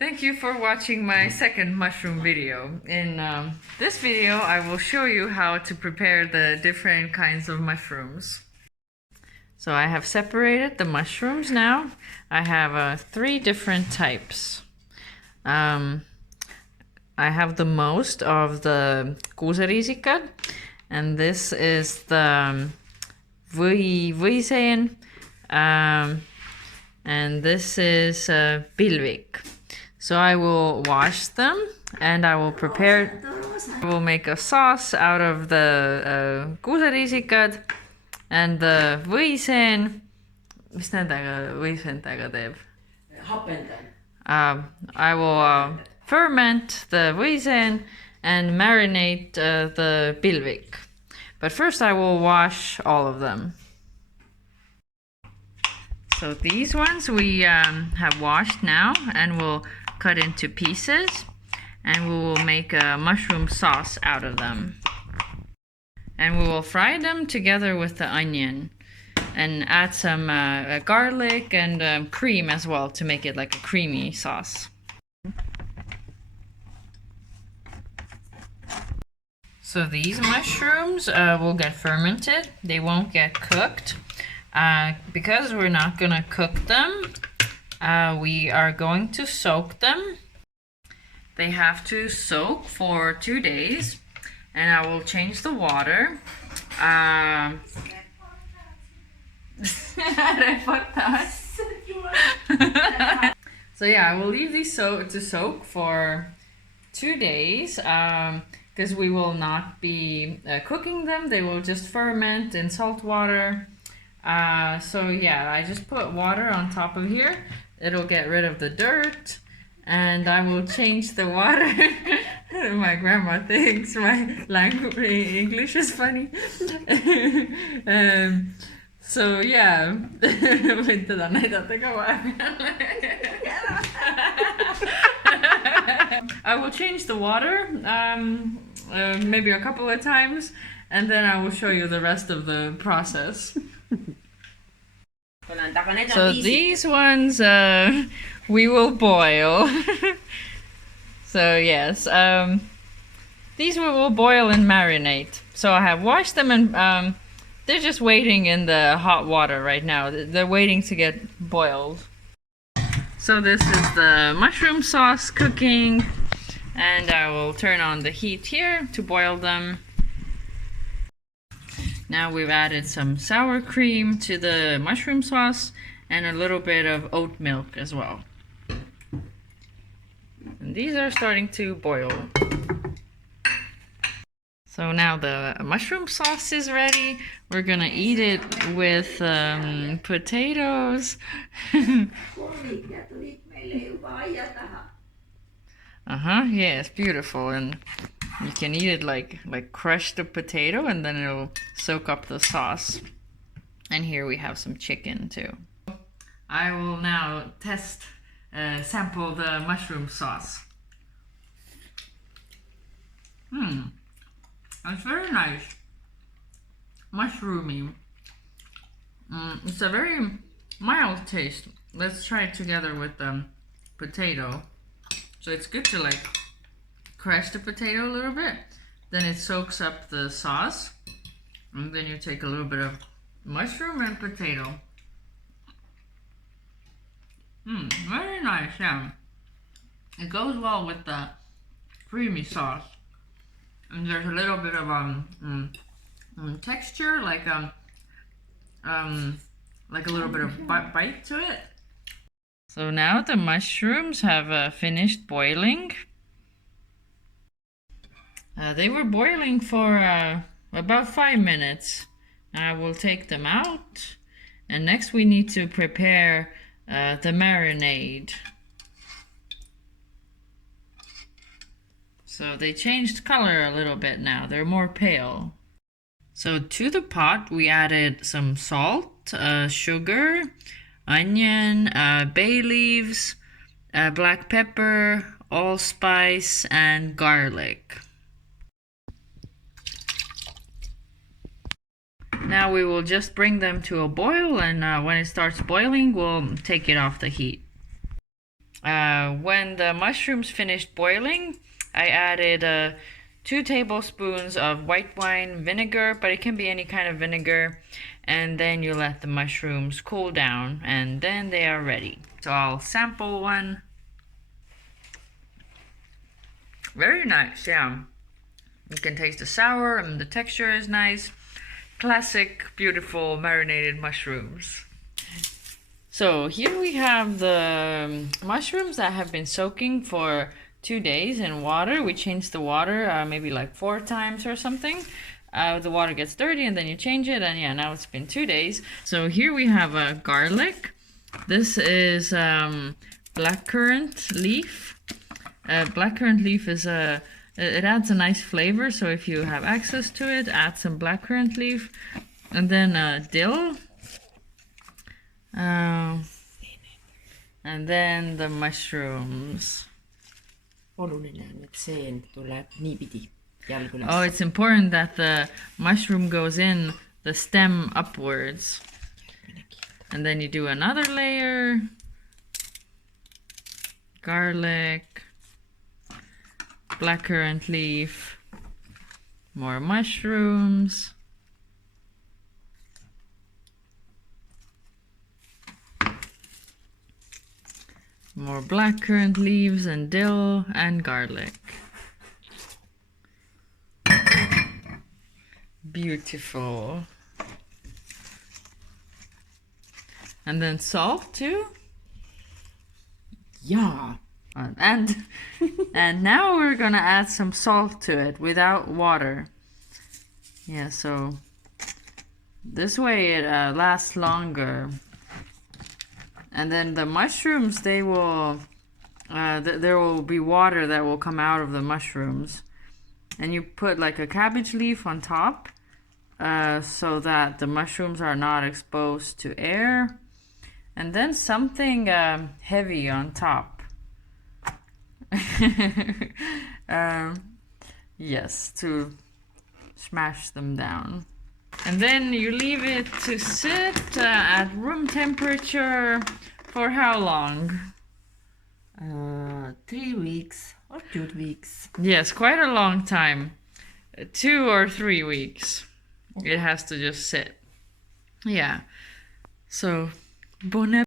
Thank you for watching my second mushroom video. In this video, I will show you how to prepare the different kinds of mushrooms. So I have separated the mushrooms now. I have 3 different types. I have the most of the kuuseriisikad, and this is the võiseen, and this is pilvik. So I will wash them and I will make a sauce out of the kuuseriisikad and the võiseen. Mis nendega võiseentega teeb? I will ferment the võiseen and marinate the pilvik. But first I will wash all of them. So these ones we have washed now and we'll cut into pieces, and we will make a mushroom sauce out of them. And we will fry them together with the onion and add some garlic and cream as well to make it like a creamy sauce. So these mushrooms will get fermented. They won't get cooked. Because we're not gonna cook them, we are going to soak them. They have to soak for 2 days, and I will change the water. So yeah, I will leave these to soak for 2 days because we will not be cooking them. They will just ferment in salt water. So yeah, I just put water on top of here. It'll get rid of the dirt, and I will change the water. My grandma thinks my English is funny. So yeah, I will change the water maybe a couple of times, and then I will show you the rest of the process. So these ones we will boil. So yes, these we will boil and marinate. So I have washed them, and they're just waiting in the hot water right now. They're waiting to get boiled. So this is the mushroom sauce cooking, and I will turn on the heat here to boil them. Now we've added some sour cream to the mushroom sauce and a little bit of oat milk as well. And these are starting to boil. So now the mushroom sauce is ready. We're gonna eat it with potatoes. Yes, beautiful. And you can eat it like crush the potato, and then it'll soak up the sauce. And here we have some chicken too. I will now sample the mushroom sauce. It's very nice. Mushroomy. It's a very mild taste. Let's try it together with the potato. So it's good to like crush the potato a little bit, then it soaks up the sauce, and then you take a little bit of mushroom and potato. Very nice, yeah. It goes well with the creamy sauce, and there's a little bit of texture, like a little bit of bite to it. So now the mushrooms have finished boiling. They were boiling for about 5 minutes. I will take them out, and next we need to prepare the marinade. So they changed color a little bit now. They're more pale. So to the pot we added some salt, sugar, onion, bay leaves, black pepper, allspice, and garlic. Now we will just bring them to a boil, and when it starts boiling, we'll take it off the heat. When the mushrooms finished boiling, I added 2 tablespoons of white wine vinegar, but it can be any kind of vinegar. And then you let the mushrooms cool down, and then they are ready. So I'll sample one. Very nice, yeah. You can taste the sour and the texture is nice. Classic, beautiful marinated mushrooms. So here we have the mushrooms that have been soaking for 2 days in water. We changed the water maybe like 4 times or something. The water gets dirty and then you change it, and yeah, now it's been 2 days. So here we have a garlic. This is blackcurrant leaf. Blackcurrant leaf is it adds a nice flavor, so if you have access to it, add some blackcurrant leaf. And then dill. And then the mushrooms. Oh, it's important that the mushroom goes in the stem upwards. And then you do another layer. Garlic. Blackcurrant leaf. More mushrooms. More blackcurrant leaves and dill and garlic. Beautiful. And then salt too? Yeah. And now we're gonna add some salt to it without water. Yeah, so this way it lasts longer. And then the mushrooms, they will, there will be water that will come out of the mushrooms. And you put like a cabbage leaf on top so that the mushrooms are not exposed to air. And then something heavy on top. Yes, to smash them down. And then you leave it to sit at room temperature for how long? 3 weeks or 2 weeks. Yes, quite a long time. 2 or 3 weeks. It has to just sit. Yeah. So, bon